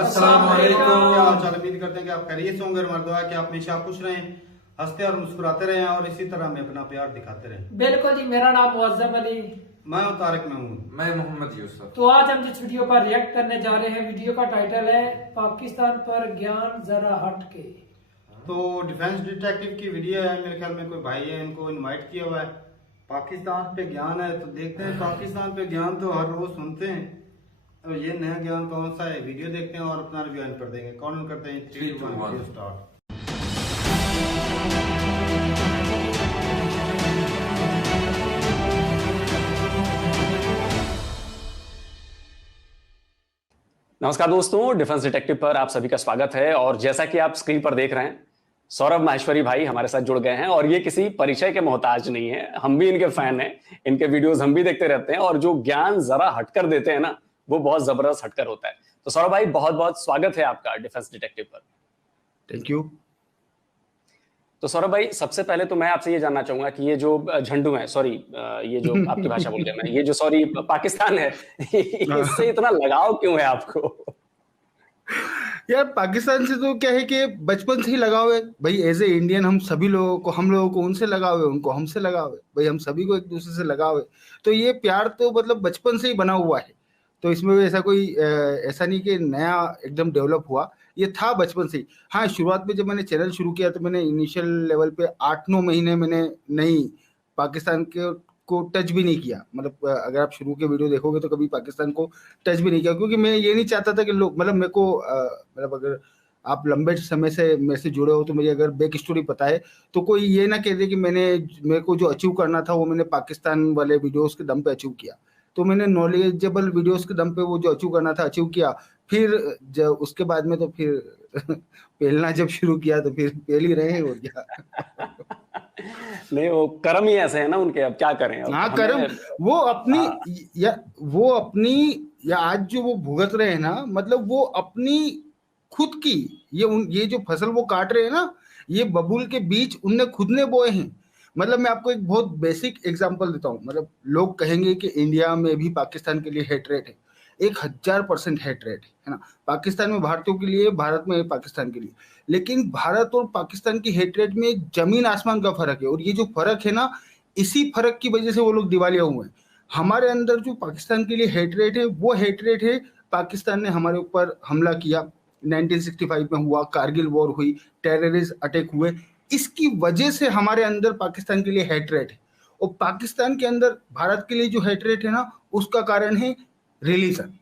अस्सलाम वालेकुम। क्या हाल चाल, उम्मीद करते हैं कि आप खैरियत से होंगे। हमारा दुआ है कि आप हमेशा खुश रहें, हंसते और मुस्कुराते रहें और इसी तरह हमें अपना प्यार दिखाते रहें। बिल्कुल जी, मेरा नाम मुअज्जम अली, मैं हूं तारिक महमूद। मैं मोहम्मद यूसुफ। तो आज हम जिस वीडियो पर रिएक्ट करने जा रहे हैं, वीडियो का टाइटल है पाकिस्तान पर ज्ञान जरा हट के। तो डिफेंस डिटेक्टिव की वीडियो है, मेरे ख्याल में कोई भाई है, इनको इनवाइट किया हुआ है। पाकिस्तान पे ज्ञान है तो देखते हैं। पाकिस्तान पे ज्ञान तो हर रोज सुनते हैं, तो ये नया ज्ञान कौन सा है, वीडियो देखते हैं और अपना रिव्यू कर देंगे। कौन करते हैं? 3, 2, 1 वीडियो स्टार्ट। नमस्कार दोस्तों, डिफेंस डिटेक्टिव पर आप सभी का स्वागत है। और जैसा कि आप स्क्रीन पर देख रहे हैं, सौरभ माहेश्वरी भाई हमारे साथ जुड़ गए हैं और ये किसी परिचय के मोहताज नहीं है। हम भी इनके फैन हैं, इनके वीडियोस हम भी देखते रहते हैं और जो ज्ञान जरा हटकर देते हैं ना, वो बहुत जबरदस्त हटकर होता है। तो सौरभ भाई, बहुत बहुत स्वागत है आपका डिफेंस डिटेक्टिव पर। Thank you. तो सौरभ भाई, सबसे पहले तो मैं आपसे ये जानना चाहूंगा कि ये जो झंडू है, सॉरी ये जो आपकी भाषा बोल गया मैं, ये जो सॉरी पाकिस्तान है, इससे इतना लगाव क्यों है आपको? यार पाकिस्तान से तो क्या है कि बचपन से ही लगाव है भाई। एज ए इंडियन हम सभी लोगों को, हम लोगों को उनसे लगाव है, उनको हमसे लगाव है भाई। हम सभी को एक दूसरे से लगाव है, तो ये प्यार तो मतलब बचपन से ही बना हुआ है। तो इसमें भी ऐसा कोई ऐसा नहीं कि नया एकदम डेवलप हुआ, ये था बचपन से ही। हाँ, शुरुआत में जब मैंने चैनल शुरू किया तो मैंने इनिशियल लेवल पे 8-9 महीने मैंने नहीं पाकिस्तान के को टच भी नहीं किया। मतलब अगर आप शुरू के वीडियो देखोगे तो कभी पाकिस्तान को टच भी नहीं किया, क्योंकि मैं ये नहीं चाहता था कि लोग, मतलब मेरे को मतलब अगर आप लंबे समय से मेरे से जुड़े हो तो मुझे अगर बैक स्टोरी पता है तो कोई ये ना कह दे कि मेरे को जो अचीव करना था वो मैंने पाकिस्तान वाले वीडियोस के दम पे अचीव किया। तो मैंने नॉलेजेबल वीडियोस के दम पे वो जो अचीव करना था अचीव किया। फिर जब उसके बाद में तो फिर पहलना जब शुरू किया तो फिर पहल ही रहे हैं, और क्या। नहीं, वो कर्म ही ऐसे है ना उनके, अब क्या करें। अब हाँ, कर्म वो अपनी या आज जो वो भुगत रहे हैं ना, मतलब वो अपनी खुद की ये जो फसल वो काट रहे हैं ना, ये बबूल के बीज उनने खुद ने बोए हैं। मतलब मैं आपको एक बहुत बेसिक एग्जांपल देता हूँ। मतलब लोग कहेंगे कि इंडिया में भी पाकिस्तान के लिए हेटरेट है, 1000% हेटरेट है ना। पाकिस्तान में भारतीयों के लिए, भारत में पाकिस्तान के लिए। लेकिन भारत और पाकिस्तान की हेटरेट में जमीन आसमान का फर्क है, और ये जो फर्क है ना, इसी फर्क की वजह से वो लोग दिवालिया हुए हैं। हमारे अंदर जो पाकिस्तान के लिए हेटरेट है, वो हेटरेट है पाकिस्तान ने हमारे ऊपर हमला किया, 1965 में हुआ, कारगिल वॉर हुई, टेररिस्ट अटैक हुए। इसकी वजह से हमारे अंदर पाकिस्तान के लिए हेटरेट है। और पाकिस्तान के अंदर भारत के लिए जो हेटरेट है ना, उसका कारण है रिलीजन।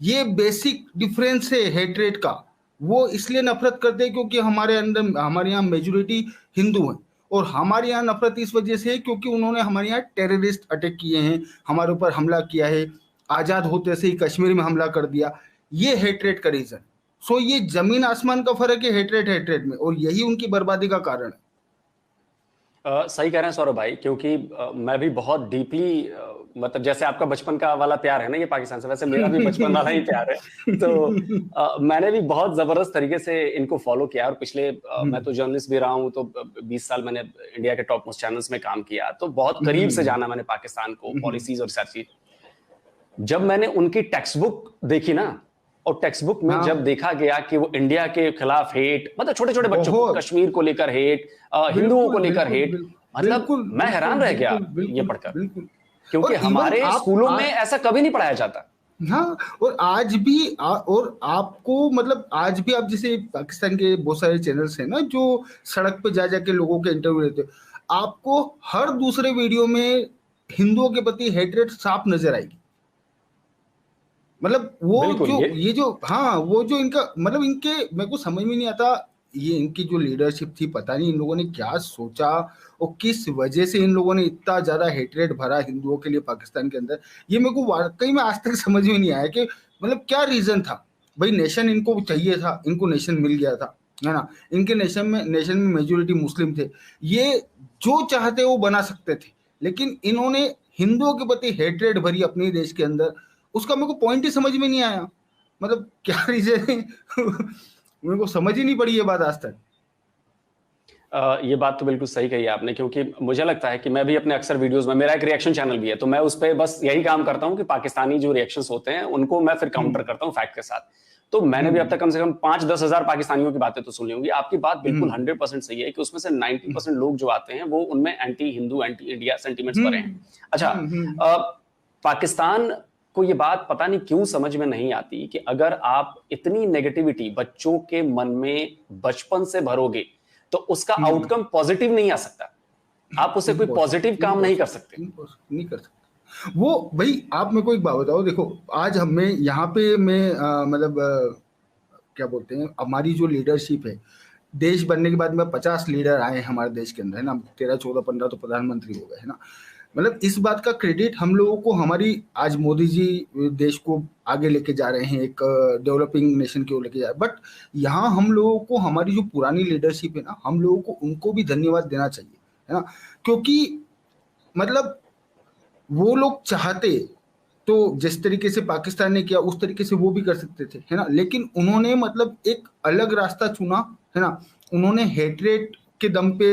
ये बेसिक डिफरेंस है हेटरेट का। वो इसलिए नफरत करते हैं क्योंकि हमारे यहाँ मेजोरिटी हिंदू हैं, और हमारे यहाँ नफरत इस वजह से है क्योंकि उन्होंने हमारे यहाँ टेररिस्ट अटैक किए हैं, हमारे ऊपर हमला किया है, आजाद होते से ही कश्मीर में हमला कर दिया। ये हेटरेट का रीजन। सो ये जमीन आसमान का फर्क है हेटरेट में, और यही उनकी बर्बादी का कारण है। सही कह रहे हैं सौरभ भाई, क्योंकि मैं भी बहुत डीपली मतलब जैसे आपका बचपन का वाला प्यार है ना ये पाकिस्तान से, वैसे मेरा भी बचपन वाला ही प्यार है। तो मैंने भी बहुत जबरदस्त तरीके से इनको फॉलो किया, और पिछले मैं तो जर्नलिस्ट भी रहा हूँ, तो 20 साल मैंने इंडिया के टॉप मोस्ट चैनल्स में काम किया, तो बहुत करीब से जाना मैंने पाकिस्तान को, पॉलिसीज और सारी चीज। जब मैंने उनकी टेक्स्ट बुक देखी ना, और टेक्स्ट बुक में जब देखा गया कि वो इंडिया के खिलाफ हेट, मतलब छोटे छोटे बच्चों को, कश्मीर को लेकर हेट, हिंदुओं को लेकर हेट, मतलब मैं हैरान रह गया ये पढ़कर, क्योंकि हमारे स्कूलों में ऐसा कभी नहीं पढ़ाया जाता। हाँ, और आज भी और आपको, मतलब आज भी आप जैसे पाकिस्तान के बहुत सारे चैनल्स हैं ना जो सड़क पे जा जाके लोगों के इंटरव्यू लेते हैं, आपको हर दूसरे वीडियो में हिंदुओं के प्रति हेटरेट साफ नजर आएगी। मतलब वो जो ये जो हाँ, वो जो इनका, मतलब इनके, मेरे को समझ में नहीं आता, ये इनकी जो लीडरशिप थी, पता नहीं इन लोगों ने क्या सोचा और किस वजह से इन लोगों ने इतना ज्यादा हेटरेट भरा हिंदुओं के लिए पाकिस्तान के अंदर। ये मेरे को वाकई में आज तक समझ में नहीं आया कि मतलब क्या रीजन था। भाई नेशन इनको चाहिए था, इनको नेशन मिल गया था, है ना। इनके नेशन में मेजोरिटी मुस्लिम थे, ये जो चाहते वो बना सकते थे, लेकिन इन्होंने हिंदुओं के प्रति हेटरेट भरी अपने देश के अंदर। उसका मेरे को पॉइंट ही समझ में नहीं आया, मतलब क्या रीजन है। मेरे को समझ ही नहीं पड़ी ये बात आज तक। ये बात तो बिल्कुल सही कही आपने, क्योंकि मुझे लगता है कि मैं भी अपने अक्सर वीडियोस में, मेरा एक रिएक्शन चैनल भी है, तो मैं उस पर बस यही काम करता हूं कि पाकिस्तानी जो रिएक्शंस होते हैं उनको मैं फिर काउंटर करता हूं फैक्ट के साथ। तो मैंने भी अब तक कम से कम 5-10 हजार पाकिस्तानियों की बातें तो सुन ली होंगी। आपकी बात बिल्कुल 100% सही है कि उसमें से 90% लोग जो आते हैं वो उनमें anti Hindu, anti India sentiments भरे हैं। अच्छा, पाकिस्तान को ये बात पता नहीं क्यों समझ में नहीं आती कि अगर आप इतनी नेगेटिविटी बच्चों के मन में बचपन से भरोगे तो उसका आउटकम पॉजिटिव नहीं आ सकता। आप उससे कोई पॉजिटिव काम नहीं कर सकते। नहीं कर सकते वो। भाई आप मेरे को एक बात बताओ, देखो आज हमें यहाँ पे मैं मतलब क्या बोलते हैं, हमारी जो लीडरशिप है, देश बनने के बाद में 50 लीडर आए हमारे देश के अंदर, है ना, 13, 14, 15 तो प्रधानमंत्री हो गए, है ना। मतलब इस बात का क्रेडिट हम लोगों को, हमारी आज मोदी जी देश को आगे लेके जा रहे हैं, एक डेवलपिंग नेशन की ओर लेके जा रहे हैं। बट यहाँ हम लोगों को, हमारी जो पुरानी लीडरशिप है ना, हम लोगों को उनको भी धन्यवाद देना चाहिए, है ना। क्योंकि मतलब वो लोग चाहते तो जिस तरीके से पाकिस्तान ने किया उस तरीके से वो भी कर सकते थे, है ना। लेकिन उन्होंने मतलब एक अलग रास्ता चुना, है ना। उन्होंने हेट्रेट के दम पे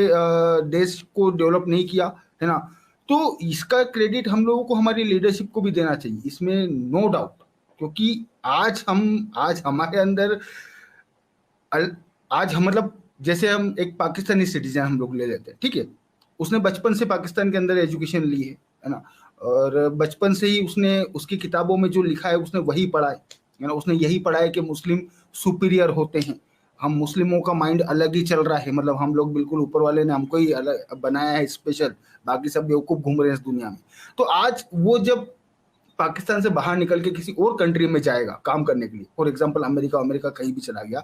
देश को डेवलप नहीं किया, है ना। तो इसका क्रेडिट हम लोगों को, हमारी लीडरशिप को भी देना चाहिए, इसमें नो डाउट। क्योंकि आज हमारे अंदर आज हम मतलब जैसे हम एक पाकिस्तानी सिटीजन हम लोग ले लेते हैं, ठीक है। उसने बचपन से पाकिस्तान के अंदर एजुकेशन ली है ना, और बचपन से ही उसने उसकी किताबों में जो लिखा है उसने वही पढ़ा है ना। उसने यही पढ़ा है कि मुस्लिम सुपीरियर होते हैं, हम मुस्लिमों का माइंड अलग ही चल रहा है, मतलब हम लोग बिल्कुल ऊपर वाले ने हमको ही अलग बनाया है स्पेशल, बाकी सब बेवकूफ घूम रहे हैं इस दुनिया में। तो आज वो जब पाकिस्तान से बाहर निकल के किसी और कंट्री में जाएगा काम करने के लिए, फॉर एग्जाम्पल अमेरिका कहीं भी चला गया,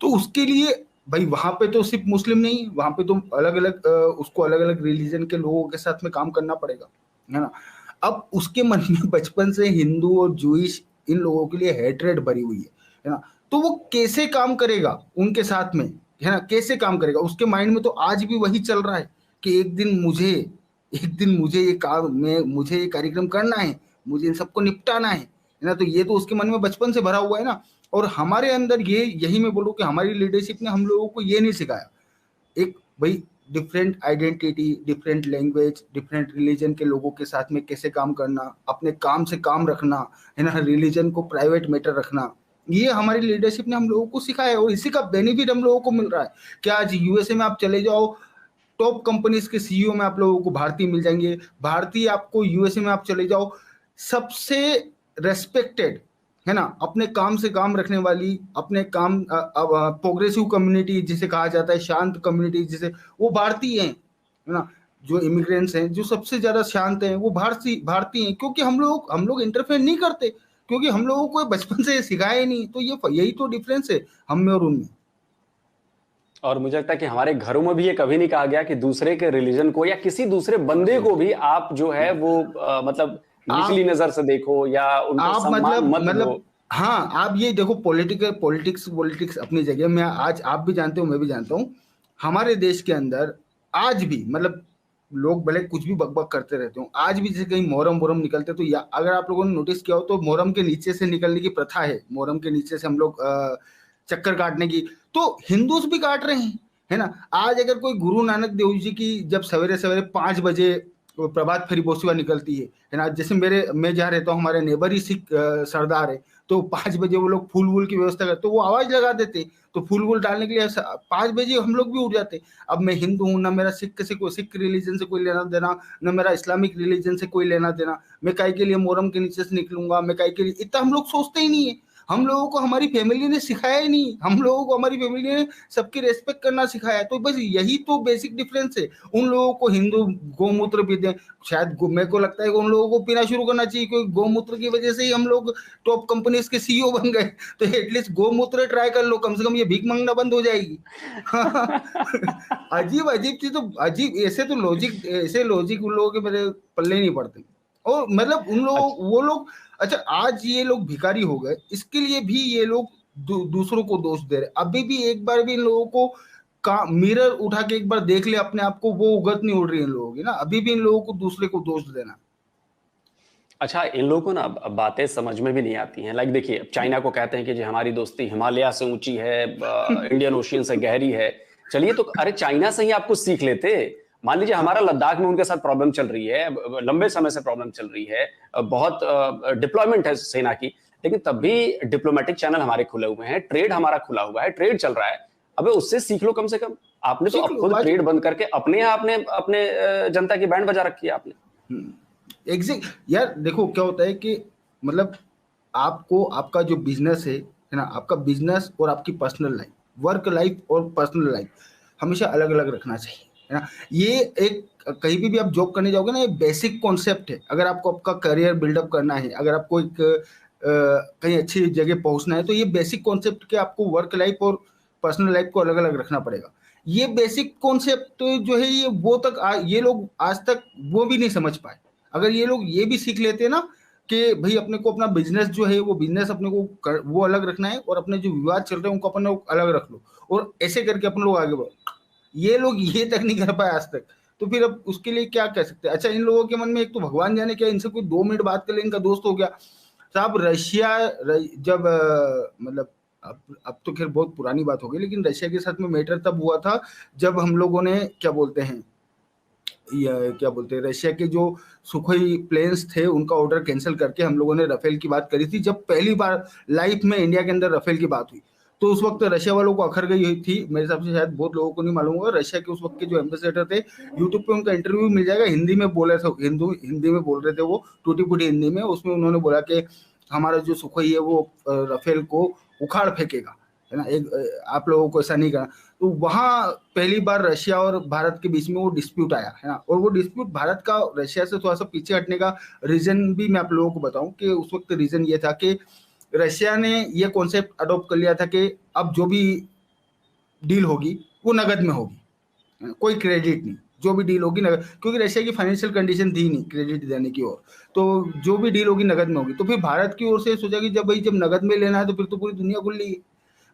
तो उसके लिए भाई वहां पे तो सिर्फ मुस्लिम नहीं, वहां पे तो अलग अलग उसको अलग अलग रिलीजन के लोगों के साथ में काम करना पड़ेगा, है ना। अब उसके मन में बचपन से हिंदू और जूइश इन लोगों के लिए हेट्रेड भरी हुई है ना। तो वो कैसे काम करेगा उनके साथ में, है ना, कैसे काम करेगा। उसके माइंड में तो आज भी वही चल रहा है कि एक दिन मुझे ये काम में, मुझे ये कार्यक्रम करना है, मुझे इन सबको निपटाना है ना। तो ये तो उसके मन में बचपन से भरा हुआ है ना। और हमारे अंदर यही मैं बोलूँ कि हमारी लीडरशिप ने हम लोगों को ये नहीं सिखाया, एक भाई different identity, different language, different religion के लोगों के साथ में कैसे काम करना, अपने काम से काम रखना, है ना, रिलीजन को प्राइवेट मैटर रखना, ये हमारी लीडरशिप ने हम लोगों को सिखाया। और इसी का बेनिफिट हम लोगों को मिल रहा है कि आज यूएसए में आप चले जाओ, टॉप कंपनीज के सीईओ में आप लोगों को भारतीय मिल जाएंगे, भारतीय आपको यूएसए में आप चले जाओ, सबसे रेस्पेक्टेड, है ना, अपने काम से काम रखने वाली, अपने काम प्रोग्रेसिव कम्युनिटी जिसे कहा जाता है, शांत कम्युनिटी जिसे, वो भारतीय हैं, है ना। जो इमिग्रेंट्स हैं जो सबसे ज्यादा शांत हैं वो भारतीय हैं, क्योंकि हम लोग इंटरफेयर नहीं करते, क्योंकि हम लोगों को बचपन से सिखाया ही नहीं। तो यही तो डिफरेंस है हम में और उनमें। और मुझे लगता है कि हमारे घरों में भी ये कभी नहीं कहा गया कि दूसरे के रिलीजन को या किसी दूसरे बंदे को भी आप जो है वो मतलब निचली नजर से देखो या उनको सम्मान मत दो। हाँ, आप ये देखो, पॉलिटिक्स अपनी जगह में, आज आप भी जानते हो, मैं भी जानता हूँ, हमारे देश के अंदर आज भी मतलब लोग भले कुछ भी बकबक करते रहते हो, आज भी जैसे कहीं मोहरम निकलते तो, या अगर आप लोगों ने नोटिस किया हो तो मोहरम के नीचे से निकलने की प्रथा है, मोहरम के नीचे से हम लोग चक्कर काटने की, तो हिंदूज भी काट रहे हैं, है ना। आज अगर कोई गुरु नानक देव जी की जब सवेरे 5 बजे प्रभात फेरी बोसीवा निकलती है ना, जैसे मैं जहाँ रहता हूँ हमारे नेबर ही सिख सरदार है, तो 5 बजे वो लोग फूल वूल की व्यवस्था करते, तो वो आवाज लगा देते, तो फूल वूल डालने के लिए 5 बजे हम लोग भी उठ जाते। अब मैं हिंदू हूँ ना, मेरा सिख रिलीजन से कोई लेना देना, ना मेरा इस्लामिक रिलीजन से कोई लेना देना, मैं काहे के लिए मोहरम के नीचे से निकलूंगा, मैं काहे के लिए, इतना हम लोग सोचते ही नहीं है। हम लोगों को हमारी फैमिली ने सिखाया ही नहीं, हम लोगों को हमारी फैमिली ने सबकी रेस्पेक्ट करना सिखाया। तो बस यही तो बेसिक डिफरेंस है। उन लोगों को हिंदू गोमूत्र पीते हैं, शायद मेरे को लगता है कि उन लोगों को पीना शुरू करना चाहिए, क्योंकि गोमूत्र की वजह से ही हम लोग टॉप कंपनीज के सीईओ बन गए। तो एटलीस्ट गोमूत्र ट्राई कर लो, कम से कम ये भीख मांगना बंद हो जाएगी। अजीब चीज, तो अजीब, ऐसे लॉजिक उन लोगों के मेरे पल्ले नहीं पड़ते। और मतलब उन लोगों वो लोग, अच्छा आज ये लोग भिखारी हो गए, इसके लिए भी ये लोग दूसरों को दोष दे रहे। अभी भी एक बार भी इन लोगों को मिरर उठा के एक बार देख ले अपने आप को, वो उगत नहीं उड़ रही इन लोगों की ना। अभी भी इन लोगों को दूसरे को दोष देना। अच्छा, इन लोगों को ना बातें समझ में भी नहीं आती हैं। लाइक देखिए, चाइना को कहते हैं कि जी हमारी दोस्ती हिमालय से ऊंची है, इंडियन ओशियन से गहरी है। चलिए, तो अरे चाइना से ही आप कुछ सीख लेते। मान लीजिए हमारा लद्दाख में उनके साथ प्रॉब्लम चल रही है, लंबे समय से प्रॉब्लम चल रही है, बहुत डिप्लॉयमेंट है सेना की, लेकिन तब भी डिप्लोमेटिक चैनल हमारे खुले हुए हैं, ट्रेड हमारा खुला हुआ है, ट्रेड चल रहा है। अबे उससे सीख लो कम से कम। आपने तो अब खुद ट्रेड बंद करके अपने यहाँ अपने जनता की बैंड बजा रखी है आपने। एग्जैक्ट यार, देखो क्या होता है कि मतलब आपको आपका जो बिजनेस है ना, आपका बिजनेस और आपकी पर्सनल लाइफ, वर्क लाइफ और पर्सनल लाइफ हमेशा अलग अलग रखना चाहिए, है ना। ये एक कहीं भी आप जॉब करने जाओगे ना, ये बेसिक कॉन्सेप्ट है। अगर आपको आपका करियर बिल्डअप करना है, अगर आपको एक कहीं अच्छी जगह पहुंचना है, तो ये बेसिक कॉन्सेप्ट के आपको वर्क लाइफ और पर्सनल लाइफ को अलग अलग रखना पड़ेगा। ये बेसिक कॉन्सेप्ट जो है ये वो तक ये लोग आज तक वो भी नहीं समझ पाए। अगर ये लोग ये भी सीख लेते ना कि भाई अपने को अपना बिजनेस जो है वो बिजनेस अपने को वो अलग रखना है और अपने जो विवाद चल रहे हैं उनको अपने अलग रख लो, और ऐसे करके अपन लोग आगे बढ़ो, ये लोग ये तक नहीं कर पाए आज तक। तो फिर अब उसके लिए क्या कह सकते हैं। अच्छा, इन लोगों के मन में एक तो भगवान जाने क्या, इनसे कोई 2 मिनट बात कर ले इनका दोस्त हो गया साहब। रशिया जब मतलब अब तो खैर बहुत पुरानी बात हो गई, लेकिन रशिया के साथ में मैटर तब हुआ था जब हम लोगों ने क्या बोलते हैं रशिया के जो सुखोई प्लेन्स थे उनका ऑर्डर कैंसिल करके हम लोगों ने राफेल की बात करी थी। जब पहली बार लाइफ में इंडिया के अंदर राफेल की बात हुई तो उस वक्त रशिया वालों को अखर गई हुई थी। मेरे हिसाब से शायद बहुत लोगों को नहीं मालूम होगा, रशिया के उस वक्त के जो एम्बेसडर थे, यूट्यूब पे उनका इंटरव्यू मिल जाएगा, हिंदी में बोले थे, हिंदी में बोल रहे थे वो, टूटी फूटी हिंदी में। उसमें उन्होंने बोला कि हमारा जो सुखोई है वो राफेल को उखाड़ फेंकेगा, है ना, एक आप लोगों को ऐसा नहीं करना। तो वहाँ पहली बार रशिया और भारत के बीच में वो डिस्प्यूट आया, है ना। और वो डिस्प्यूट भारत का रशिया से थोड़ा सा पीछे हटने का रीजन भी मैं आप लोगों को बताऊं कि उस वक्त रीजन ये था कि रशिया ने ये कॉन्सेप्ट अडॉप्ट कर लिया था कि अब जो भी डील होगी वो नगद में होगी, कोई क्रेडिट नहीं, जो भी डील होगी नगद, क्योंकि रशिया की फाइनेंशियल कंडीशन थी नहीं क्रेडिट देने की ओर, तो जो भी डील होगी नगद में होगी। तो फिर भारत की ओर से सोचा कि जब नगद में लेना है तो फिर तो पूरी दुनिया खुल ली है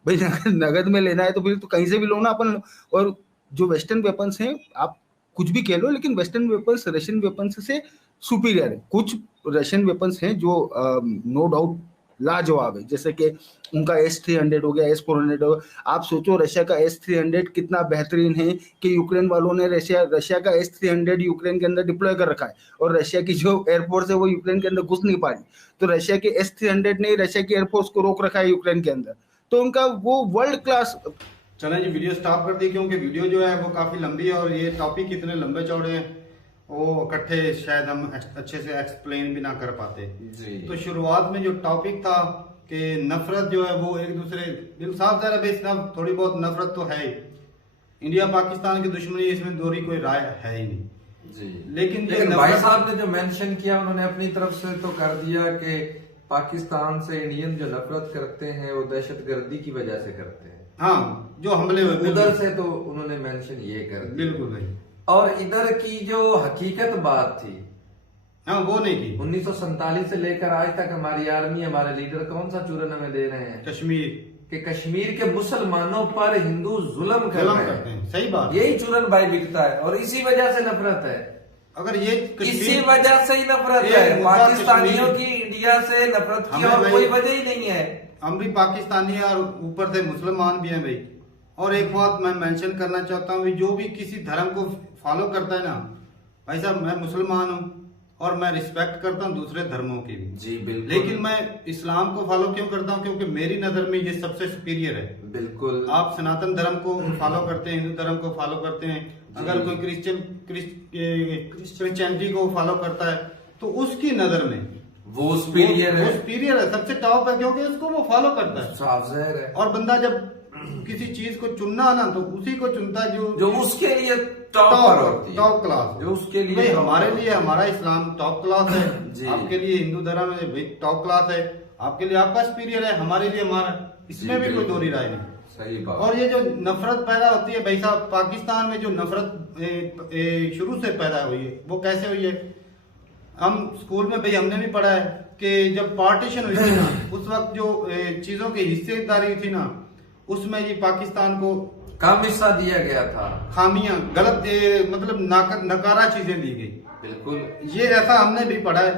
भाई, नगद में लेना है तो फिर तो कहीं से भी लो ना अपन। और जो वेस्टर्न वेपन्स हैं, आप कुछ भी कह लो, लेकिन वेस्टर्न वेपन्स रशियन वेपन्स से सुपीरियर है। कुछ रशियन वेपन्स हैं जो नो डाउट लाजवाब है, जैसे कि उनका S-300 हो गया, S-400 हो गया। आप सोचो रशिया का S-300 कितना बेहतरीन है कि यूक्रेन वालों ने रशिया का S-300 यूक्रेन के अंदर डिप्लॉय कर रखा है, और रशिया की जो एयरफोर्स है वो यूक्रेन के अंदर घुस नहीं पा रही। तो रशिया के S-300 ने रशिया की एयरफोर्स को रोक रखा है यूक्रेन के अंदर, तो उनका वो वर्ल्ड क्लास। चलें जी, वीडियो स्टॉप कर दी क्योंकि वीडियो जो है वो काफ़ी लंबी है और ये टॉपिक इतने लंबे चौड़े हैं वो इकट्ठे शायद हम अच्छे से एक्सप्लेन भी ना कर पाते जी। तो शुरुआत में जो टॉपिक था कि नफरत जो है वो एक दूसरे, बिल्कुल साफ ज़रा बेस थोड़ी बहुत नफरत तो है ही। इंडिया पाकिस्तान की दुश्मनी, इसमें दोहरी कोई राय है ही नहीं जी। लेकिन भाई साहब ने जो मेंशन किया उन्होंने अपनी तरफ से तो कर दिया कि पाकिस्तान से इंडियन जो नफरत करते हैं वो दहशतगर्दी की वजह से करते हैं। हाँ, जो हमले हुए उधर से तो उन्होंने मेंशन ये कर दिया। बिल्कुल भाई। और इधर की जो हकीकत बात थी, हाँ, वो नहीं थी। 1947 से लेकर आज तक हमारी आर्मी, हमारे लीडर कौन सा चूरन हमें दे रहे हैं? कश्मीर कि कश्मीर के मुसलमानों पर हिंदू जुल्म कर रहे हैं। सही बात, यही चूरन भाई बिकता है और इसी वजह से नफरत है। अगर ये इसी वजह से ही नफरत है पाकिस्तानियों की, इंडिया से नफरत की और कोई वजह ही नहीं है। हम भी पाकिस्तानी और ऊपर से मुसलमान भी हैं भाई। और एक बात मैं मेंशन करना चाहता हूँ, जो भी किसी धर्म को फॉलो करता है ना भाई साहब, मैं मुसलमान हूँ और मैं रिस्पेक्ट करता हूँ दूसरे धर्मों की भी जी, बिल्कुल। लेकिन मैं इस्लाम को फॉलो क्यों करता हूँ? क्योंकि मेरी नजर में ये सबसे सुपीरियर है। बिल्कुल। आप सनातन धर्म को फॉलो करते हैं, हिंदू धर्म को फॉलो करते हैं, अगर कोई क्रिश्चियनिटी को फॉलो करता है तो उसकी नजर में वो सुपीरियर है, सुपीरियर है, सबसे टॉप है, क्योंकि उसको वो फॉलो करता है, साफ ज़ाहिर है। और बंदा जब किसी चीज को चुनना ना तो उसी को चुनता है जो उसके लिए टॉप क्लास, जो उसके लिए। हमारे लिए हमारा इस्लाम टॉप क्लास है आपके लिए हिंदू धर्म टॉप क्लास है, आपके लिए आपका सुपीरियर है, हमारे लिए हमारा, इसमें भी कोई दोहरी राय नहीं। सही बात। और ये जो नफरत पैदा होती है भाई साहब, पाकिस्तान में जो नफरत शुरू से पैदा हुई है वो कैसे हुई है? हम स्कूल में भाई हमने भी पढ़ा है कि जब पार्टीशन हुई थी ना, उस वक्त जो चीजों की हिस्सेदारी थी ना, उसमें ये पाकिस्तान को कम हिस्सा दिया गया था, खामियां, गलत मतलब नकारा चीजें दी गई। बिल्कुल, ये ऐसा हमने भी पढ़ा है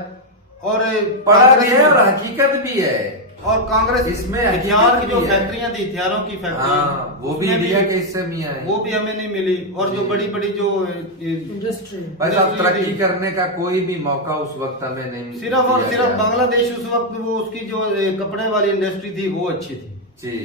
और पढ़ा भी है और हकीकत भी है और कांग्रेस इसमें हथियार की जो भी है। फैक्ट्रियां थी, हथियारों की हाँ, वो भी उसमें इंडिया के हिस्से में है। वो भी हमें नहीं मिली। और जो जी। बड़ी बड़ी जो इंडस्ट्री भाई साहब, तरक्की करने का कोई भी मौका उस वक्त हमें नहीं सिर्फ और दिया सिर्फ गया। बांग्लादेश उस वक्त वो उसकी जो कपड़े वाली इंडस्ट्री थी वो अच्छी थी। जी,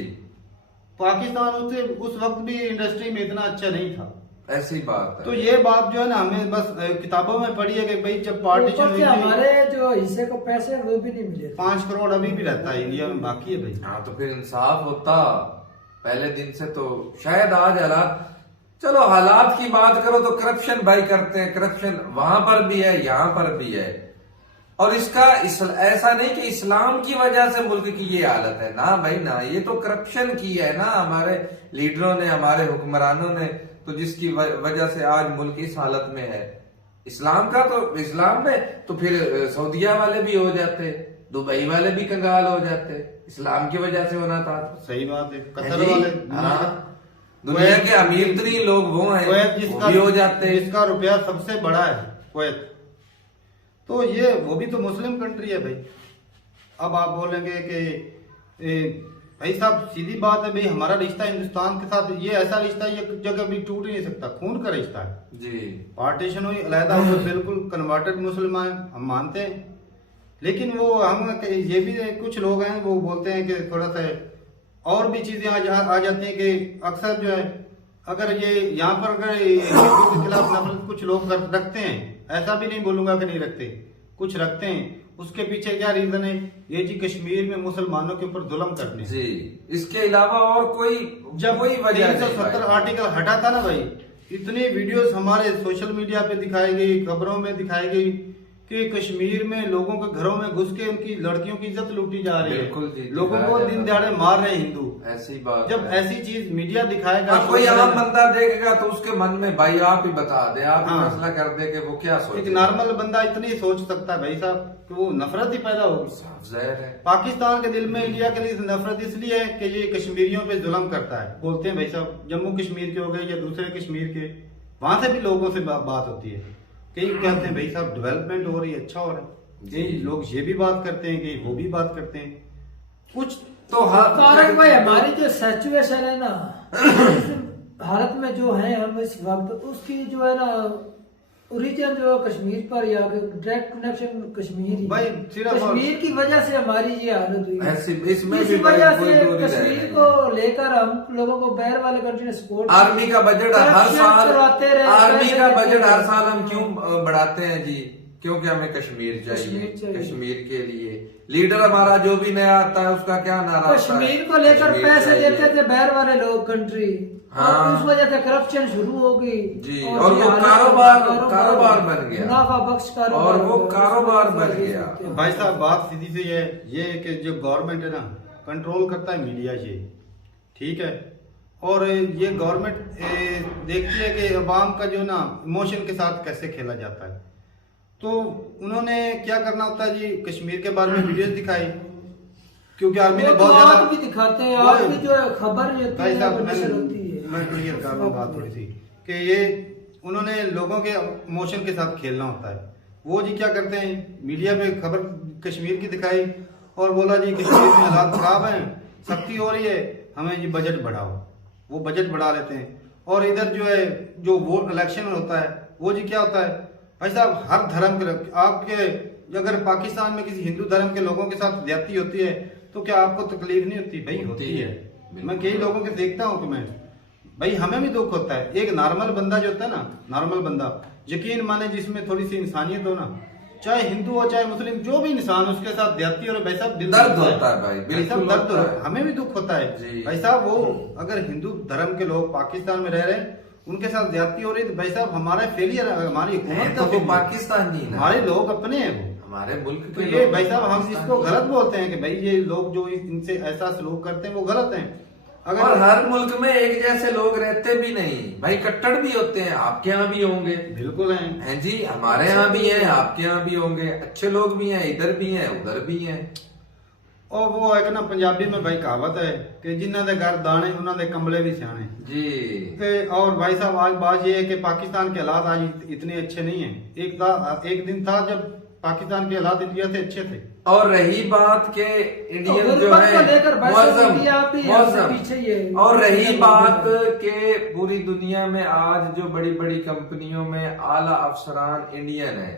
पाकिस्तान उससे उस वक्त भी इंडस्ट्री में इतना अच्छा नहीं था। ऐसी बात है। तो ये बात जो है ना हमें बस किताबों में पढ़ी है कि भाई जब पार्टीशन ऊपर हुई से थी, हमारे जो हिस्से को पैसे हैं, वो भी नहीं मिले। 5 करोड़ अभी भी रहता है इंडिया में, बाकी है भाई। हाँ, तो फिर इंसाफ होता पहले दिन से तो शायद आज हालात। चलो, हालात की बात करो तो करप्शन भाई करते हैं, करप्शन वहां पर भी है, यहाँ पर भी है। और इसका ऐसा नहीं कि इस्लाम की वजह से मुल्क की ये हालत है, ना भाई ना, ये तो करप्शन की है ना, हमारे लीडरों ने, हमारे हुक्मरानों ने, तो जिसकी वजह से आज मुल्क इस हालत में है। इस्लाम का तो, इस्लाम में तो फिर सऊदिया वाले भी हो जाते, दुबई वाले भी कंगाल हो जाते, इस्लाम की वजह से होना था। सही बात है। है कतर जी? वाले हाँ, दुनिया के अमीर तरीन लोग वो हैं, कुवैत वो भी हो जाते हैं। जिसका रुपया सबसे बड़ा है कुवैत, तो ये वो भी तो मुस्लिम कंट्री है भाई। अब आप बोलेंगे कि भाई साहब सीधी बात है भाई, हमारा रिश्ता हिंदुस्तान के साथ ये ऐसा रिश्ता ये जगह भी टूट ही नहीं सकता, खून का रिश्ता है। जी, पार्टीशन हुई, अलहदा हुई, बिल्कुल कन्वर्टेड मुसलमान हम मानते हैं। लेकिन वो हम ये भी कुछ लोग हैं वो बोलते हैं कि थोड़ा सा और भी चीजें आ जाती हैं कि अक्सर जो है अगर ये यहाँ पर अगर हिंदू के खिलाफ नफरत कुछ लोग रखते हैं, ऐसा भी नहीं बोलूंगा कि नहीं रखते, कुछ रखते हैं। उसके पीछे क्या रीजन है? ये जी कश्मीर में मुसलमानों के ऊपर जुल्म करने। जी, इसके अलावा और कोई जब कोई वजह नहीं 370 भाई। आर्टिकल हटा था ना भाई, इतनी वीडियोस हमारे सोशल मीडिया पे दिखाई गई, खबरों में दिखाई गई कि कश्मीर में लोगों के घरों में घुस के उनकी लड़कियों की इज्जत लूटी जा रही है, बिल्कुल जी, लोगों को दिखाया दिन जाता दहाड़े मार रहे हैं हिंदू। ऐसी बात जब है। ऐसी चीज मीडिया दिखाएगा, हाँ, कोई आम बंदा देखेगा तो उसके मन में भाई आप ही बता दे, आप ही हाँ। फैसला कर दे कि वो क्या एक सोचे। नॉर्मल बंदा इतनी सोच सकता है भाई साहब कि वो नफरत ही पैदा होगी। जहर है। पाकिस्तान के दिल में इंडिया के लिए नफरत इसलिए है कि ये कश्मीरियों पे जुल्म करता है। बोलते हैं भाई साहब जम्मू कश्मीर के हो गए या दूसरे कश्मीर के, वहां से भी लोगों से बात होती है, कई कहते हैं भाई साहब डेवलपमेंट हो रही है, अच्छा हो रहा है। कई लोग ये भी बात करते हैं कि वो भी बात करते हैं। कुछ तो हाँ, कारण भाई हमारी जो सिचुएशन है ना, इस भारत में जो है हम इस वक्त, उसकी जो है ना ओरिजिन जो है कश्मीर पर, या डायरेक्ट कनेक्शन कश्मीर ही। भाई सिर्फ कश्मीर की वजह से हमारी ये हालत हुई है। ऐसी इसमें इसी भी भाई वजह कोई से दो नहीं कश्मीर रह को गई। लेकर हम लोगों को बैर वाले कंट्री ने सपोर्ट, आर्मी का बजट हर करप्शन साल, करवाते रहे, आर्मी पैसे का देते बजट रहे। हर साल हम क्यों बढ़ाते हैं जी? क्योंकि हमें कश्मीर चाहिए, कश्मीर चाहिए। कश्मीर के लिए लीडर हमारा जो भी नया आता है उसका क्या नारा होता है? कश्मीर को लेकर कश्मीर पैसे चाहिए। देते थे बैर वाले लोग कंट्री, हाँ। और उस वजह से करप्शन शुरू हो गई जी, और और ये वो हालत- कारोबार बन गया। मुनाफा बख्श कारोबार और वो हो गया। कारोबार उसको बन ये गया। सकते हैं। भाई साहब बात सीधी से ये है कि जो गवर्नमेंट है ना कंट्रोल करता है मीडिया ये, ठीक है। और ये गवर्नमेंट देखती है कि अवाम का जो ना इमोशन के साथ कैसे खेला जाता है। तो उन्होंने क्या करना होता है जी, कश्मीर के बारे में वीडियोस दिखाई, क्योंकि आर्मी ने वो तो बहुत आज ज्यादा भी दिखाते हैं, आज भी जो है खबर जो होती भाई है साहब वो नशर होती है। मैं क्लियर कर रहा हूँ बात थोड़ी सी कि ये उन्होंने लोगों के इमोशन के साथ खेलना होता है। वो जी क्या करते हैं, मीडिया पे खबर कश्मीर की दिखाई और बोला जी कश्मीर में हालात खराब हैं, सख्ती हो रही है, हमें जी बजट बढ़ाओ। वो बजट बढ़ा लेते हैं। और इधर जो है जो वोट इलेक्शन होता है वो जी क्या होता है भाई साहब, हर धर्म के आपके अगर पाकिस्तान में किसी हिंदू धर्म के लोगों के साथ ज्यादती होती है तो क्या आपको तकलीफ नहीं होती? भाई होती है। मैं कई लोगों के देखता हूँ कमेंट, भाई हमें भी दुख होता है। एक नॉर्मल बंदा जो होता है ना, नॉर्मल बंदा यकीन माने जिसमें थोड़ी सी इंसानियत हो ना, चाहे हिंदू हो चाहे मुस्लिम, जो भी इंसान उसके साथ ज्यादती और भाई साहब दिल दर्द होता है भाई, भाई बिल्कुल साहब दर्द होता है। हमें भी दुख होता है जी। भाई साहब। वो अगर हिंदू धर्म के लोग पाकिस्तान में रह रहे हैं उनके साथ ज्यादती हो रही है तो भाई साहब हमारा फेलियर है, हमारी हुकूमत तो का वो failure है। पाकिस्तानी ना, हमारे लोग अपने हैं वो। हमारे मुल्क तो के ये लोग भाई साहब हम पाकिस्तानी इसको गलत हैं। बोलते हैं कि भाई ये लोग जो इनसे ऐसा सलूक करते हैं वो गलत हैं। और अगर हर मुल्क में एक जैसे लोग रहते भी नहीं भाई, कट्टर भी होते हैं, आपके यहाँ भी होंगे। बिल्कुल हैं हैं जी, हमारे यहाँ भी हैं, आपके यहाँ भी होंगे, अच्छे लोग भी हैं, इधर भी हैं उधर भी हैं। और वो एक ना पंजाबी में भाई कहावत है कि जिन्हों के घर दाने उन्होंने कंबले भी सियाने। जी, और भाई साहब आज बात ये है कि पाकिस्तान के हालात आज इतने अच्छे नहीं हैं। एक दिन था जब पाकिस्तान के हालात इंडिया से अच्छे थे। और रही बात के इंडियन तो जो गुलबर्ग है को लेकर भाई साहब मौसम इंडिया भी हमसे पीछे ही है। और रही बात के पूरी दुनिया में आज जो बड़ी बड़ी कंपनियों में आला अफसरान इंडियन है,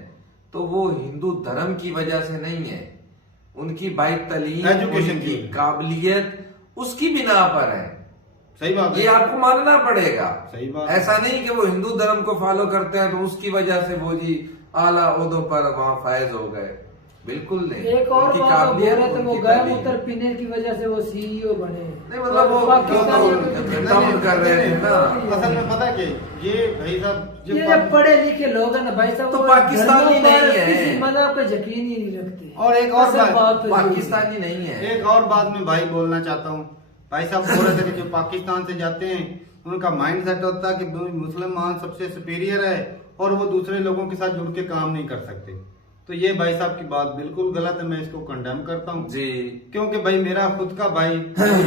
तो वो हिंदू धर्म की वजह से नहीं है, उनकी भाई तालीम, एजुकेशन उनकी की काबिलियत उसकी बिना पर है। सही बात ये है, आपको मानना पड़ेगा। सही बात। ऐसा नहीं कि वो हिंदू धर्म को फॉलो करते हैं तो उसकी वजह से वो जी आला ओहदों पर वहां फायज हो गए, बिल्कुल नहीं। एक और उनकी बात काबिलियत, बोल रहे थे, वो उनकी गए तालीम। उत्तर पीने की वजह से वो सीईओ बने। नहीं मतलब वो पाकिस्तानियों डाउन कर रहे थे ना। असल में पता है कि ये भाई साहब ये जब पढ़े लिखे लोग हैं ना भाई साहब, तो वो पाकिस्तानी धर्मों पर, नहीं है। किसी मजहब पे यकीन ही नहीं रखते। और एक और असल बात, तो ये है। पाकिस्तानी नहीं है। एक और बात मैं भाई बोलना चाहता हूँ। भाई साहब बोल रहे थे कि जो पाकिस्तान से जाते हैं उनका माइंड सेट होता है कि मुसलमान सबसे सुपीरियर है और वो दूसरे लोगों के साथ जुड़ के काम नहीं कर सकते। तो ये भाई साहब की बात बिल्कुल गलत है, मैं इसको कंडेम करता हूँ जी। क्योंकि भाई मेरा खुद का भाई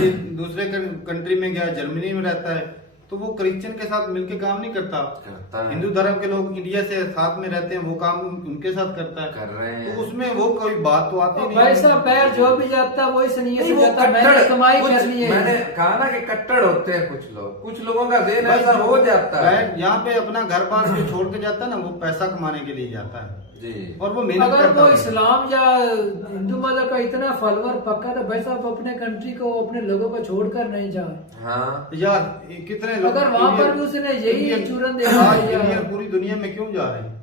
ये दूसरे कंट्री में गया, जर्मनी में रहता है, तो वो क्रिश्चियन के साथ मिलके काम नहीं करता करता है। हिंदू धर्म के लोग इंडिया से साथ में रहते हैं, वो काम उनके साथ करता है, कर रहे हैं। तो उसमें वो कोई बात तो आती नहीं भाई है। साहब पैर जो भी जाता है वही सनीय नहीं, से वो जाता है। मैंने कट्टर कमाई कुछ- कर ली है। मैंने कहा ना कि कट्टर होते हैं कुछ लोग, कुछ लोगों का ज़हन भाई ऐसा जो हो जाता है। यहाँ पे अपना घर बार जो छोड़ के जाता है ना, वो पैसा कमाने के लिए जाता है जी। और वो मेहनत अगर करता वो है। इस्लाम या हिंदू मजहब का इतना फॉलोअर पक्का है, भाई साहब अपने कंट्री को, अपने लोगों को छोड़कर नहीं जा। हाँ यार कितने लोग अगर वहाँ पर भी उसने यही इंडियन- चूरन देखा आज है या- इंडियन पूरी दुनिया में क्यों जा रहे हैं?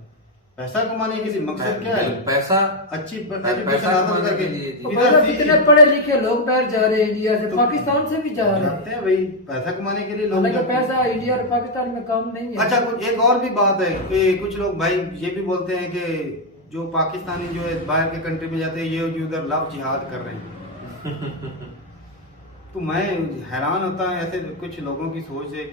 पैसा कमाने के लिए। मकसद क्या है? पैसा अच्छी पैसा एजुकेशन हासिल कमाने करके के लिए जी। तो इधर भाई साहब से- कितने पढ़े लिखे लोग बाहर जा रहे हैं इंडिया से, तो- पाकिस्तान से भी जा रहे जाते हैं। हैं भाई, पैसा कमाने के लिए लोग हालांकि जाते हैं। पैसा इंडिया और पाकिस्तान में कम नहीं है। अच्छा कुछ एक और भी बात है कि कुछ लोग भाई ये भी बोलते हैं कि जो पाकिस्तानी जो है बाहर के कंट्री में जाते हैं ये जो उधर लव जिहाद कर रहे हैं। तो मैं हैरान होता है ऐसे कुछ लोगों की सोच से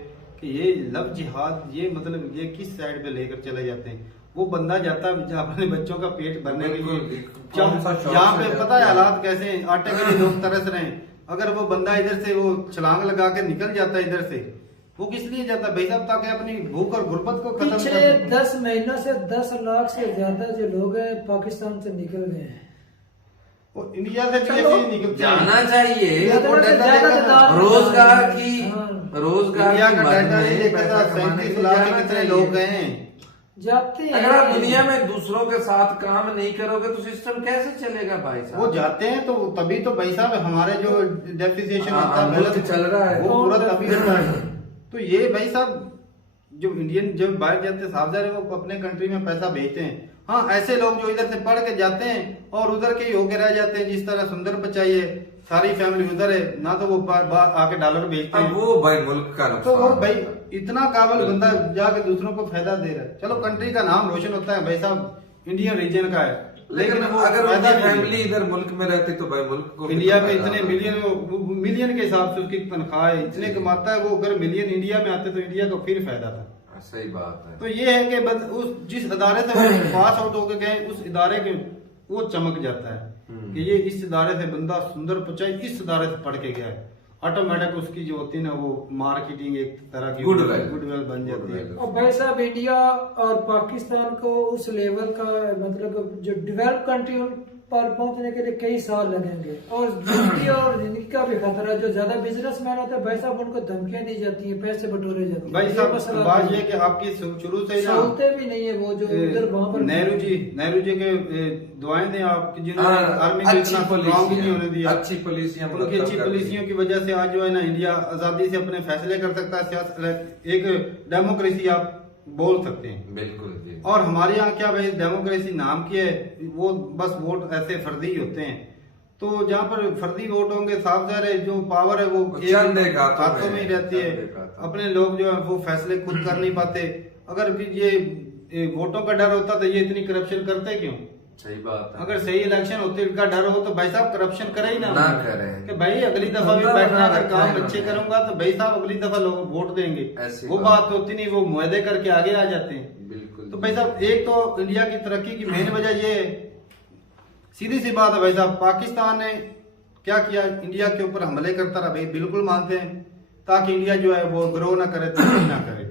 कि ये लव जिहाद, ये मतलब ये किस साइड पे लेकर चले जाते हैं। वो बंदा जाता है अपने बच्चों का पेट भरने के बिल्कुल, लिए, कौन सा शौक यहाँ से पे जाता पता है है। हालात कैसे हैं, आटे के लिए लोग तरस रहे हैं। अगर वो बंदा इधर से वो छलांग लगा के निकल जाता है इधर से, वो किस लिए जाता है भाई साहब? ताकि अपनी भूख और गुर्बत को खत्म पीछे कर दे। 10 महीनों से 10 लाख से ज्यादा जो लोग हैं पाकिस्तान से निकल गए हैं। वो इंडिया से भी चलो, ऐसे ही निकलते हैं। जाना चाहिए। ज्यादा वो से डाटा ज्यादा देखा था। दाम- रोजगार की हाँ। रोजगार इंडिया की का मद डाटा नहीं में देखा पैसा था, कमाने के 37 लिए लाख जाना के कितने चाहिए। लोग गए हैं। जाते हैं। अगर आप दुनिया में दूसरों के साथ काम नहीं करोगे तो सिस्टम कैसे चलेगा भाई साहब? वो जाते हैं तो तभी तो भाई साहब हमारे जो डेप्रिसिएशन हाँ, होता है मुल्क बैलेंस चल रहा है। वो पूरा तभी होता है। तो ये भाई साहब जो इंडियन जब बाहर जाते हैं साफ जाहिर है वो अपने कंट्री में पैसा भेजते हैं। हाँ ऐसे लोग जो इधर से पढ़ के जाते हैं और उधर के ही होके रह जाते हैं, जिस तरह सुंदर बच्चा ये सारी फैमिली उधर है ना, तो वो आके डॉलर भेजते अब हैं। वो भाई मुल्क का तो नुकसान वो है। भाई इतना काबिल बंदा जाके दूसरों को फायदा दे रहा है। चलो कंट्री का नाम रोशन होता है भाई साहब, इंडियन रीजन का है, लेकिन वो अगर फायदा उनकी नहीं फैमिली है। इधर मुल्क में रहती तो भाई मुल्क को भी इंडिया तो में फायदा इतने होता। मिलियन के हिसाब से उसकी तनख्वाह है, इतने कमाता है वो। अगर मिलियन इंडिया में आते तो इंडिया को फिर फायदा था। सही बात है। तो ये है कि बस उस जिस इदारे से वो पास आउट होके गए उस इदारे के वो चमक जाता है कि ये इस इदारे से बंदा सुंदर बच्चा इस इदारे से पढ़ के गया है, ऑटोमेटिक उसकी जो होती है ना वो मार्केटिंग एक तरह की गुडविल बन जाती है। और भाई साहब इंडिया और पाकिस्तान को उस लेवल का मतलब जो डेवलप कंट्री पर पहुंचने के लिए कई साल लगेंगे और जिंदगी का भी खतरा। जो ज्यादा बिजनेसमैन होते हैं भाई साहब उनको धमकियां दी जाती है, पैसे बटोरे जाते हैं। भाई ये साहब मसला बात है। ये कि आपकी शुरू से ही ना सहूलतें भी नहीं है वो जो उधर वहां पर नेहरू जी के दुआएं दें आप जिन्होंने हाँ, आर्मी को अच्छी इतना स्ट्रॉन्ग ही नहीं होने दिया। अच्छी पॉलिसियां उनकी अच्छी पॉलिसियों की वजह से आज जो है ना इंडिया आजादी से अपने फैसले कर सकता है, सियासत एक डेमोक्रेसी आप बोल सकते हैं। बिल्कुल जी। और हमारे यहाँ क्या भाई डेमोक्रेसी नाम की है, वो बस वोट ऐसे फर्जी ही होते हैं। तो जहाँ पर फर्जी वोट होंगे साफ जाहिर है जो पावर है वो चंद एक हाथों में ही रहती है। चंद एक हाथों में। अपने लोग जो है वो फैसले खुद कर नहीं पाते। अगर भी ये वोटों का डर होता तो ये इतनी करप्शन करते क्यों? सही बात है। अगर सही इलेक्शन होते इनका डर हो तो भाई साहब करप्शन करे ही ना करें कि भाई अगली दफा भी बैठना अगर काम अच्छे करूंगा तो भाई साहब अगली दफा लोग वोट देंगे। ऐसी वो बात होती नहीं, वो मुआहदे करके आगे आ जाते हैं। बिल्कुल। तो भाई साहब एक तो इंडिया की तरक्की की मेन वजह ये है, सीधी सी बात है भाई साहब, पाकिस्तान ने क्या किया, इंडिया के ऊपर हमले करता रहा। भाई बिल्कुल मानते हैं ताकि इंडिया जो है वो ग्रो ना करे, तरक्की ना करे।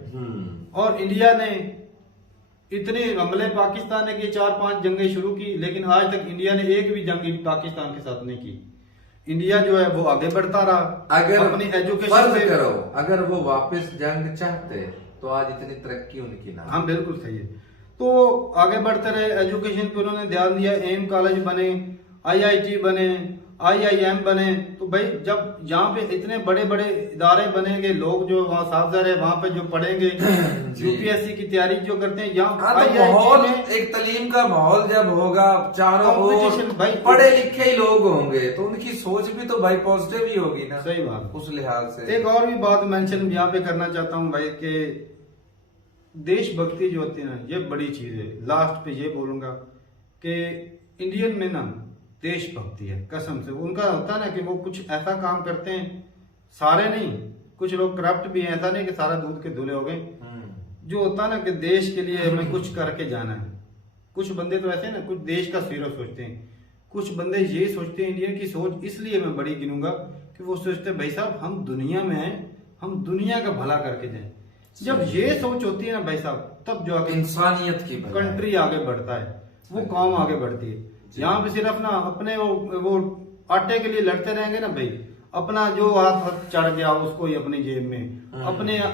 और इंडिया ने इतने हमले पाकिस्तान ने किए, 4-5 जंगें शुरू की, लेकिन आज तक इंडिया ने एक भी जंग पाकिस्तान के साथ नहीं की। इंडिया जो है वो आगे बढ़ता रहा। अगर अपनी एजुकेशन फर्ज पे करो, अगर वो वापस जंग चाहते तो आज इतनी तरक्की उनकी ना। हाँ बिल्कुल सही है। तो आगे बढ़ते रहे, एजुकेशन पे उन्होंने ध्यान दिया, एम कॉलेज बने, IIT बने, IIM बने। तो भाई जब यहाँ पे इतने बड़े बड़े इदारे बनेंगे, लोग जो वहाँ साफजार है वहाँ पे जो पढ़ेंगे UPSC की तैयारी जो करते हैं यहाँ हाँ, तो IIT माहौल, में एक तालीम का माहौल जब होगा, चारों Competition ओर भाई- पढ़े लिखे ही लोग होंगे तो उनकी सोच भी तो भाई पॉजिटिव ही होगी ना। सही बात। उस लिहाज से एक और भी बात मेंशन यहाँ पे करना चाहता हूँ भाई कि देशभक्ति जो होती है ना, ये बड़ी चीज है। लास्ट पे ये बोलूंगा कि इंडियन में ना देशभक्ति है कसम से। उनका होता है ना कि वो कुछ ऐसा काम करते हैं, सारे नहीं, कुछ लोग करप्ट भी हैं, ऐसा नहीं कि सारा दूध के धुले हो गए। जो होता है ना कि देश के लिए हमें कुछ करके जाना है। कुछ बंदे तो ऐसे ना, कुछ देश का सीरो सोचते हैं, कुछ बंदे ये सोचते हैं। इंडियन की सोच इसलिए मैं बड़ी गिनूंगा कि वो सोचते हैं भाई साहब हम दुनिया में हैं, हम दुनिया का भला करके जाएं। जब ये सोच होती है ना भाई साहब, तब जो आगे इंसानियत की भलाई। कंट्री आगे बढ़ता है, वो कौम आगे बढ़ती है। यहाँ पे सिर्फ ना अपने वो आटे के लिए लड़ते रहेंगे ना भाई, अपना जो हाथ चढ़ गया उसको ही अपनी जेब में,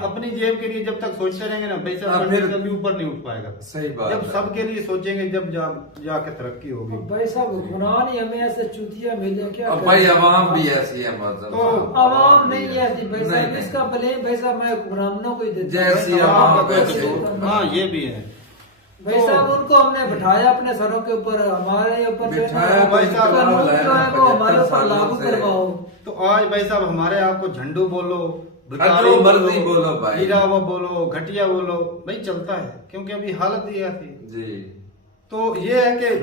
अपनी जेब के लिए जब तक सोचते रहेंगे ना भाई साहब, फिर कंट्री कभी ऊपर नहीं उठ पाएगा। सही बात जब है। सबके लिए सोचेंगे, जब जाके तरक्की होगी। भाई साहब हुक्मरान ही हमें ऐसे चूतिया मिले क्या अब भाई अवाम भी ऐसी है मतलब। तो आवाम नहीं है ऐसी भाई नहीं, साहब, नहीं। इसका ब्लेम भाई साहब मैं हुक्मरानों को ही देता हूं। जैसी हाँ, आवाम वैसे वैसे। होता है। हाँ ये भी है भाई साहब उनको हमने बिठाया अपने सरों के ऊपर, हमारे ऊपर जो है ना, बिठाया भाई साहब, कानून जो है वो हमारे 75 ऊपर लागू सालों से। करवाओ। तो आज भाई साहब हमारे आपको झंडू बोलो, जो मर्जी बोलो भाई, हीरावा बोलो, घटिया बोलो, भाई चलता है, क्योंकि अभी हालत ही ऐसी। जी। तो ये है कि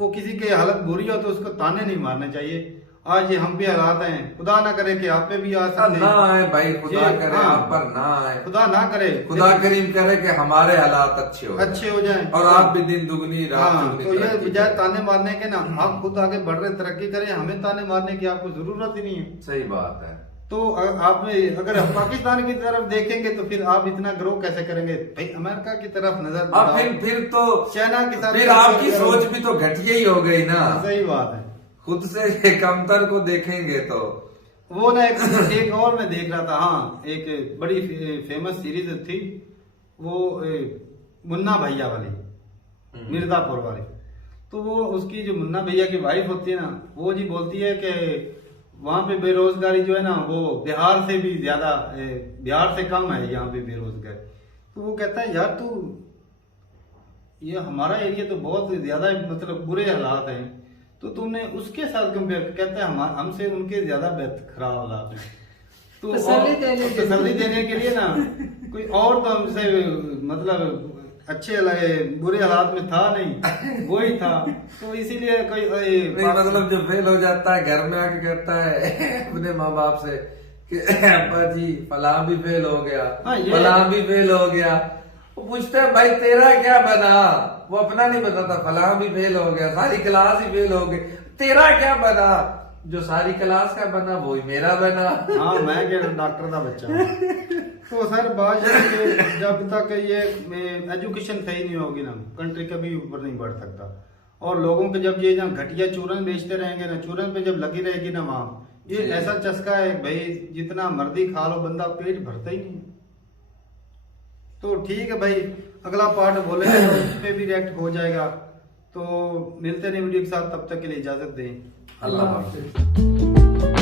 वो किसी की हालत बुरी हो तो उसको ताने नहीं मारने चाहिए। आज ये हम भी हालात हैं, खुदा ना करे कि आप पे भी आ सकते ना हैं। आए भाई, खुदा ये- करे हाँ। आप पर ना आए, खुदा ना करे, खुदा करीम करे कि हमारे हालात अच्छे हो अच्छे हो जाएं और आप भी दिन दुगनी रात हाँ, दुगनी तो ये तरक्की बजाय करें। ताने मारने के ना, आप खुद आगे बढ़ रहे, तरक्की करें, हमें ताने मारने की आपको जरूरत ही नहीं है। सही बात है। तो आपने अगर हम पाकिस्तान की तरफ देखेंगे तो फिर आप इतना ग्रो कैसे करेंगे भाई? अमेरिका की तरफ नजर अब बढ़ाओ, फिर तो चाइना के साथ फिर आपकी सोच भी तो घटिया ही हो गई ना। सही बात है। खुद से कमतर को देखेंगे तो वो ना एक और मैं देख रहा था, हाँ एक बड़ी फेमस सीरीज थी वो मुन्ना भैया वाली, मिर्जापुर वाली। तो वो उसकी जो मुन्ना भैया की वाइफ होती है ना, वो जी बोलती है कि वहां पे बेरोजगारी जो है ना वो बिहार से भी ज्यादा, बिहार से कम है यहाँ पे बेरोजगारी। तो वो कहता है यार तू, ये हमारा एरिया तो बहुत ज्यादा मतलब बुरे हालात हैं, तो तुमने उसके साथ कंपेयर, कहता है हमसे उनके ज्यादा खराब हालात हैं। तो तसल्ली देने के लिए ना कोई और तो हमसे मतलब अच्छे लगे, बुरे हालात में था नहीं, वो ही था। तो इसीलिए कोई नहीं, मतलब जो फेल हो जाता है घर में आके कहता है अपने माँ बाप से कि अब्बा जी फलां भी फेल हो गया, हाँ, ये- फलां भी फेल हो गया। वो पूछते हैं भाई तेरा क्या बना, वो अपना नहीं बताता, फलां भी फेल हो गया, सारी क्लास ही फेल हो गई, तेरा क्या बना? जो सारी क्लास का बना वो ही मेरा बना। हाँ मैं क्या डॉक्टर का बच्चा हूँ। तो सर बात ये है कि जब तक ये एजुकेशन सही नहीं होगी ना, कंट्री कभी ऊपर नहीं बढ़ सकता। और लोगों के जब ये जहाँ घटिया चूरन बेचते रहेंगे ना, चूरन पे जब लगी रहेगी ना वहां, ये जी। ऐसा चस्का है भाई, जितना मर्जी खा लो बंदा पेट भरता ही नहीं। तो ठीक है भाई, अगला पार्ट बोलेंगे तो उस पे भी रिएक्ट हो जाएगा। तो मिलते नहीं वीडियो के साथ, तब तक के लिए इजाजत दें। अल्लाह हाफिज।